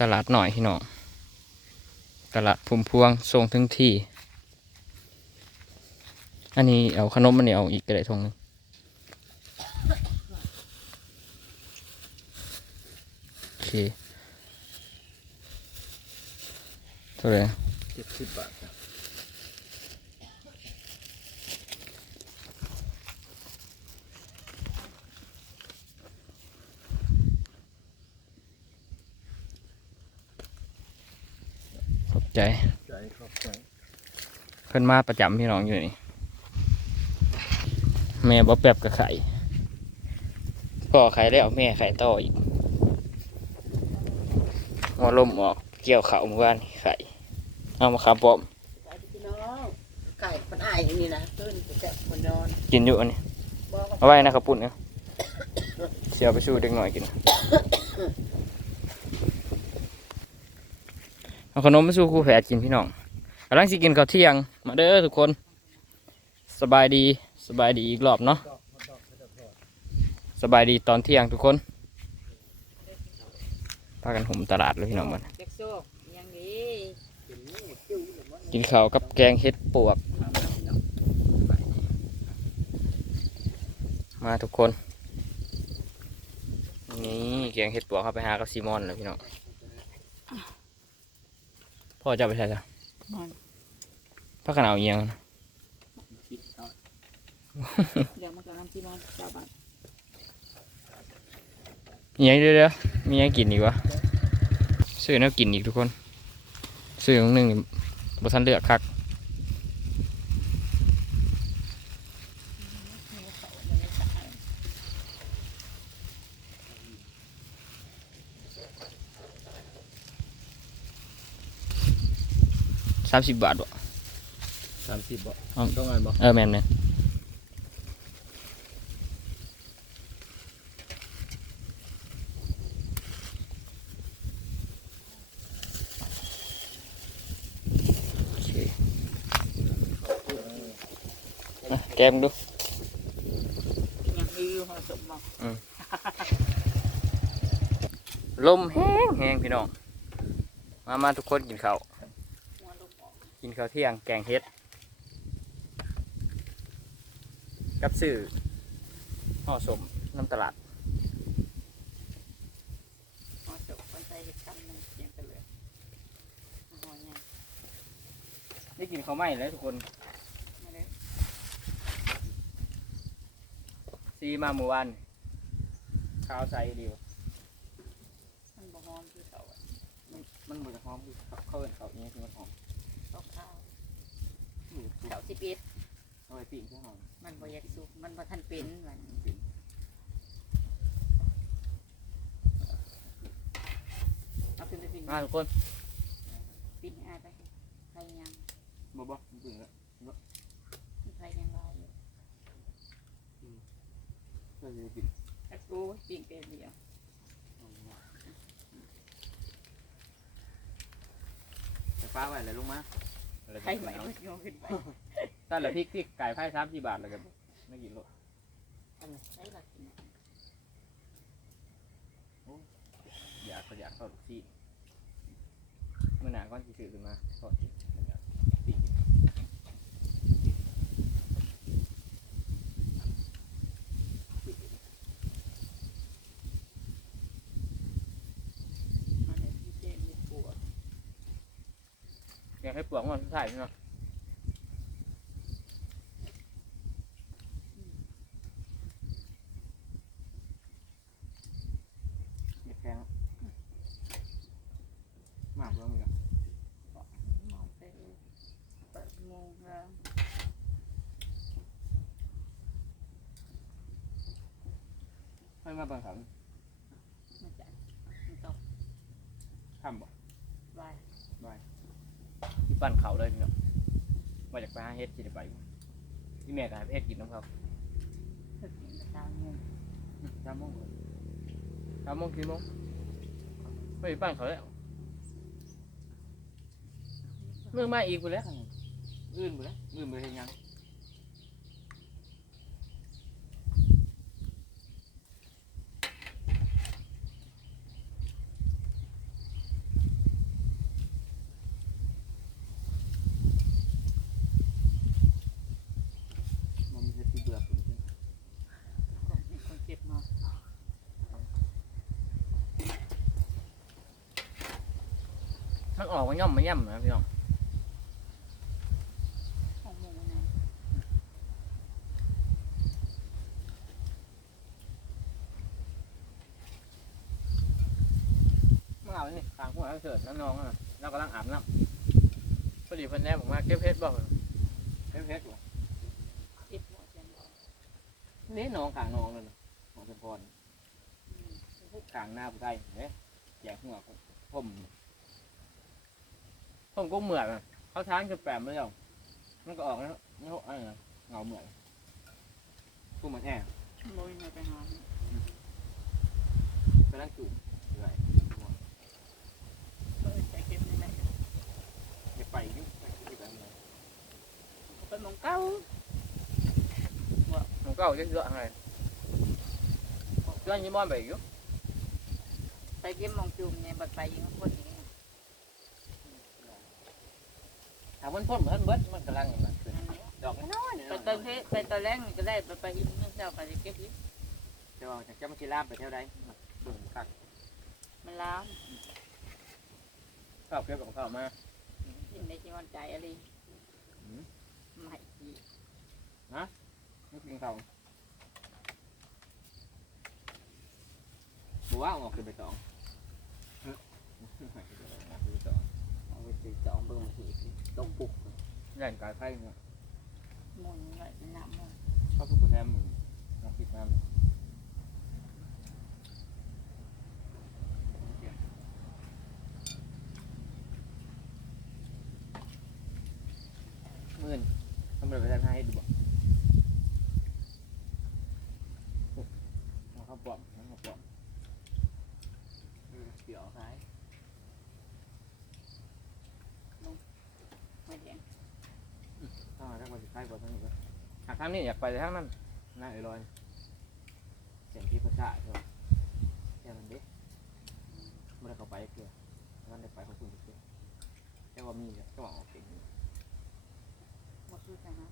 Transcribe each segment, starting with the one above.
ตลาดหน่อยพี่น้องตลาดพุ่มพวงส่งถึงที่ อันนี้เอาขนมมันนี่เอาอีกกระไดทงหนึงโอเคเท่าไหร่เจ็ดสิบบาทครับ ขอบ ใจใจขอบใจเพิ่นมาประจำพี่น้องอยู่นี่แม่บ่แป๊บกับไข่พ่อไข่แล้วแม่ไข่ต่ออีกหัวลมออกเกี่ยวเขาวเมื่อวานนี่ไข่เอามาครับปอมไปพี่น้องไก่มันอายอย่างนี้นะตื่นแต่คนนอนกินอยู่อันนี้บอกเอาไว้นะครับปุ่นเนี่ยเสียไปสู้เด็กหน่อยกิน เอาขนมมาสู้ครูแผดกินพี่น้องกำลังสิกินข้าวเที่ยง มาเด้อทุกคน สบายดีสบายดีอีกรอบเนาะสบายดีตอนเที่ยงทุกคนพากันหุมตลาดเลยพี่น้องมันเด็กโซ่ยังดีกินข้าวกับแกงเห็ดปวก มาทุกคน นี่แกงเห็ดปวกเข้าไปหากับซีมอนเลยพี่น้อง พ่อจะเอาไปใส่จ้ะพักกันเอาเอียงนะเดี๋ยวมันกำลังที่นอนเจ้าบ้านมีหยังเดี๋ยวๆมีหยังกินอีกวะซื้อแนวกินอีกทุกคน ซื้อของหนึ่งนี่บทันเลือกคักามสิบบาทบ่สามสิบบ่เอาต้องงานบ่เออแมนแมนโอเคอะแกมดูยังมีอยู่หัวสมบอกลมแห้งแห้งพี่น้อง มามาทุกคนกินข้าวหัวลมออ กกินข้าวเที่ยงแกงเฮ็ด กับสื่อห่อสมน้ำตลาดหัวสมคนใส่คำหนึ่งเสียงกันเลยหัวเนี่ยได้กินข้าวไหม้แล้วทุกคนไม่ได้ซีมาเมื่อวานข้าวใส่ดีวะมันบ่หอมคือเขาอะมันมันเหมือนหอมคือข้าวข้าวเป็นข้าวนี้คือมันหอม เขาข้าว อืม เขา สิบเอ็ดเอาไปปิ้งก็หอมมันบ่อยากสุกมันบ่ทันเป็นมันเอาขึ้นไปปิ้งมาทุกคนปิ้งอายไปใครยังบ่บ่มันปิ้งแล้วใครยังรออยู่เพื่อจะกินตะกูปิ้งเป็นเดียวไฟฟ้าไว้เลยลงมา ใครใหม่ก็โยนขึ้นไปตั้งแต่พริกพริกไก่ไผ่สามสี่บาทเลยกันไม่กินโลดใช้หลักกินอยากก็อยากทอดลูกชีสเมื่อหนาก้อนสีสื่อขึ้นมาทอดกินมันอยากปิ้งกิน มันเลยที่เจนมีปวด อยากให้เปลือกมันสุดท้ายพี่เนาะเด็กแข็งมากแล้วมึงอะมองไปเปิดโมงแล้วให้มาบางครั้งมันจะมันตกทำบ่ไว้ ที่ปั้นเขาเลยพี่เนาะมาจากไปหาเฮ็ดสิได้ไปที่แม่ก็ให้เฮ็ดกินน้ำเขาถึงกินกระตามเงินสามโมงสามโมงกี่โมงไม่ไปปั้นเขาแล้วเมื่อมาอีกไปแล้วอื่นไปแล้วอื่นไปเห็นยัง มันออกมาย่อมมาย่ำนะพี่น้องของหมูนะเมื่อเอานี่ทางหัวเราเสิร์ฟน้องๆอะเรากำลังอาบน้ำพอดีเพิ่นแนบผมมาเก็บเพชรบ่เก็บเพชรบ่เก็บหมดจังเลยนี่น้องขางน้องเลยนะน้องสะพอนอืม ขางหน้าผู้ไทยเนี่ยแจกหัวผม ผมก็เหมือนอะเขาทานจะแปมไม่หรอกมันก็ออกแล้วนี่เขาอะไรนะเงาเหมือนกูเหมือนแอบโรยมาไปหากำลังจุ่มเลยเปิดใจเก็บในไหนอย่าไปยุ่งไปที่แบบนี้เอาไปหมองเก้ามันก็เอาเยอะๆอะไรเรื่องยี่มอนไปอยู่ไปเก็บหมองจุ่มเนี่ยบัดไปยิงคนนี้ ถามมันพ่นเหมือนเบิดมันกำลังแบบขึ้นอันนี้ดอกน้อยๆไปตอนเพชรไปตอนแรกนี่ก็ได้ไปไปอีกเมื่อเช้าไปเก็บอีกจะว่าจะมากินลาบไปเท่าใดเบิ่งคักมันล้ามข้าวเก็บของข้าวมากินในชีวันใจอะไรอืมใหม่อีกไม่กินข้าวบัวเอาออกคือไปตองไปตอง เอาไปตีจองเบิ่งมาหีต้องปลุกใหญ่กายไพ่เนี่ยหมุนไว้เป็นน้ำมันชอบทุกคนแทมลองคิดน้ำมื่นทำอะไรไปทานให้ดูบ่มาข้าวปลอมมาข้าวปลอม เดี๋ยวหาย ไม่แดง ถ้ามาถ้ามาสิใกล้กว่าทั้งนี้ก็หากทางนี้อยากไปทางนั้นน่าเอลอยเสียงที่ภาษาใช่ไหมแค่นั้นเด็กไม่ได้เข้าไปเกลือนั่นได้ไปของคุณเกลือแค่ว่ามีก็ว่าออกเก่งหมดทุกอย่างนะ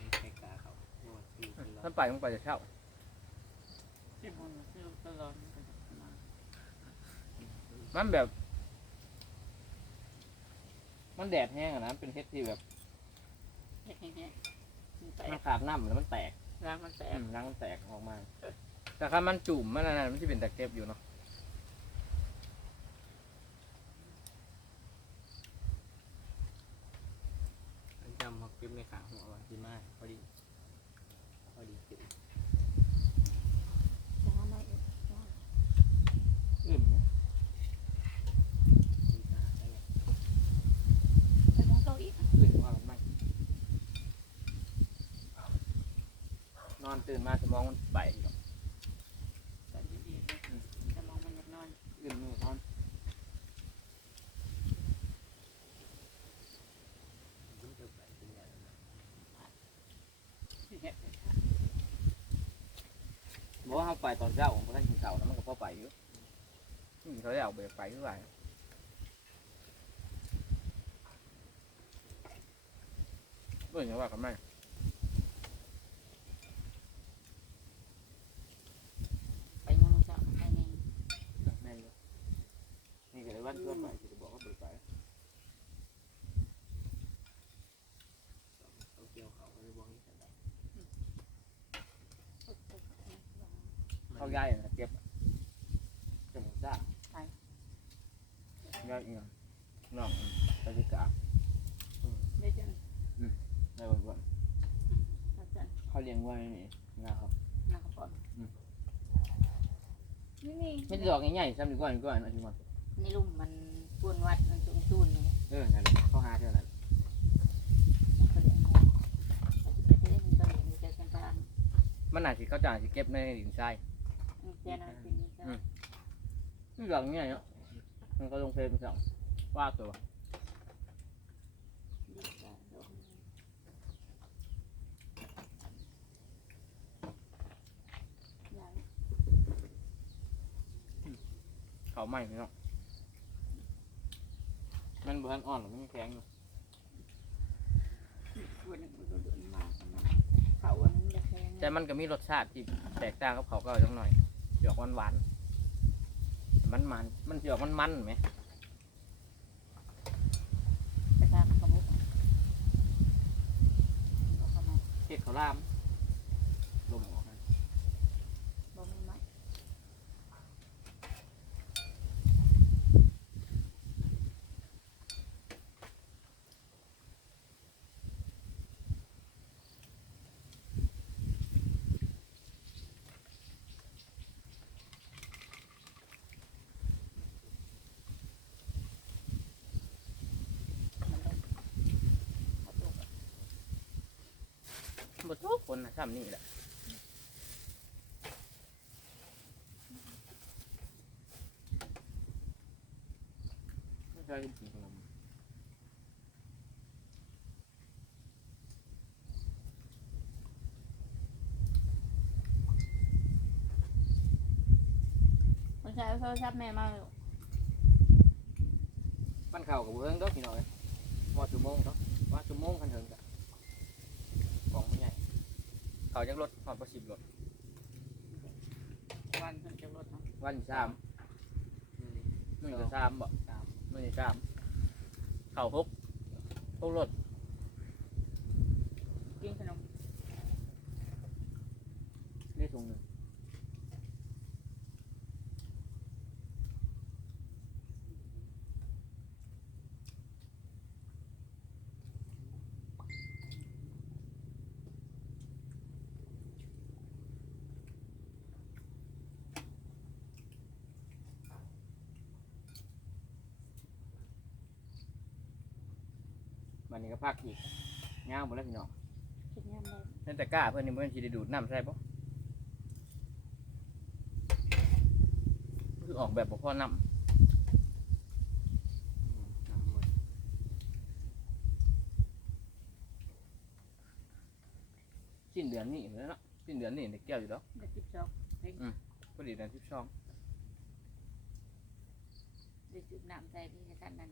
มีใครกล้าเขาโน่นตีกันแล้วท่านไปต้องไปจะเช่าที่มันคือตลอดมามันแบบ มันแดดแห้งอะนะมันเป็นเฮ็ดที่แบบ แห้งๆมันแตมันกขาดน้ำแล้วมันแตกร่างมันแตอืกมรังมันแตกออกมา แต่ถ้ามันจุ่มมันอะไรมันจะเป็นตะเก็บอยู่เนาะ อันจำมาเก็บในขาหัวไว้ดีมากพอดีพอดีเก็บ จะทำอะไรอีก อื่มนะ ดีตาได้ ไปมองเก้าอีก อื่มว่ามันไม่ นอนตื่นมาสมองมันไปอยู่แต่ดีๆจะมองมันอยากนอนอื่นมือนอนมันจะไปเป็นอย่างนั้นบอกว่าเขาไปตอนเช้าผมก็ได้กินข้าวแล้วมันก็พอไปอยู่อืมเขาได้เอาไปไปเท่าไหร่เมื่อยังว่ากันไหม ไปมองเจ้าไปใน แม่นอยู่นี่ก็เลยวันชวนไปจะบอกว่าไปไป เขาเกี่ยวเขาก็เลยบอกให้ฉันได้ เข้าย่ายนะเก็บจมูกซ่า ย่ายอีกอย่างน้องไปสิกาได้จังในวันวันได้จังเขาเลี้ยงไว้นี่นะครับนะครับก่อนนี่นี่ไม่ได้ดอกง่ายๆซ้ำดีกว่าดีกว่านะที่มันนี่ลุมมันปูนวัดมันจุนจุนนี่เออนั่นแหละเขาหาเท่านั้นเขาเรียกไงไปเล่นก็เล่นอยู่ใจกันตามมันอาจสิเขาจ่ายสิเก็บในดินทรายเจ้าหน้าที่นี่ก็นี่ดอกง่ายเนาะ มันก็ลงเพลงสองว่าตัวเขาใหม่พี่น้องมันเบือนอ่อนหรือมันแข็งอยู่วันนึงมันก็เนมาเขาวันแต่มันก็มีรสชาติที่แตกต่างกับเขาก็จังหน่อยเสียอกหวานๆ มันมันมันสิออกมันมันไหมเข้ามเขาวหลาม บ่ทุกคนนะซ้ำนี่แหละไม่ใช่จริงๆลมมันใช้โทรศัพท์แม่มาอยู่ปั้นเข่ากับเบิ้งดอกพี่น้อยว่าชั่วโมงเนาะว่าชั่วโมงคันเถิงกะกล่องไม่ใหญ่ เขาจักรถความประสิบรถวันเพิ่นจะลดเนาะวันที่สามอืมมื้อนี้ก็สามบ่สามมื้อนี้สามเข่าพกพกรถกินขนมได้ถุงหนึ่ง วันนี้ก็พักอีกย่างหมดแล้วพี่น้องกินยามใดนั่นแต่กล้าเพื่อนนี่เพื่อนสิได้ดูดน้ำใช่ปะคือออกแบบบ่พอน้อืมสามวันำสิ้นเดือนนี้แล้วเนาะสิ้นเดือนนี้ได้แก้วอยู่แล้วได้สิบสองเพลงพอดีเดือนที่สองได้จุดน้ำใจนี่ในขั้นนั้น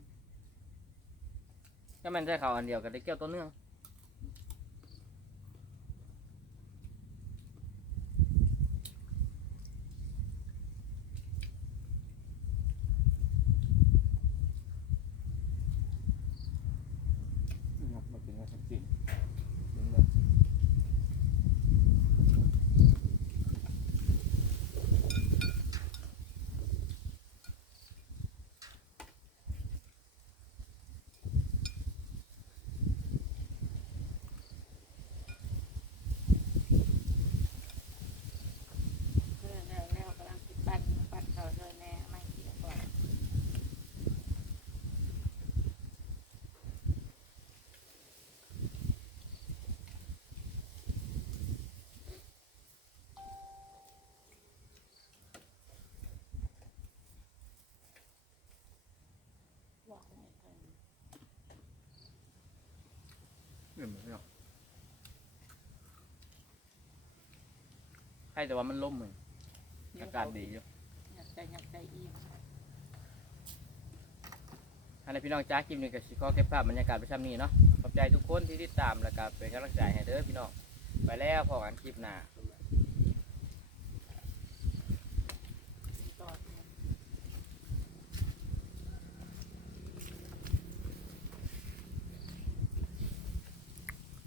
ก็มันใช่เขาวอันเดียวกันได้แก้วตัวเนื่องอืมครับมากินกันสักสิ่งกินเลย เพื่อนแล้วแล้วกำลังคิดปั้นปั้นเขาเลยแน่ไม่เกี่ยวก่อน ว่าให้เพิ่น เหมือนไม่หรอกใครแต่ว่ามันล่มเหมือนอากาศดีอยู่อยากใจอยากใจอิ่มอันนี้พี่น้องจ้าคลิปนี้ก็สิขอเก็บภาพบรรยากาศไว้ช่ำนี้เนาะขอบใจทุกคนที่ติดตามและก็เป็นกำลังใจให้เด้อพี่น้องไปแล้วพอกันคลิปหน้า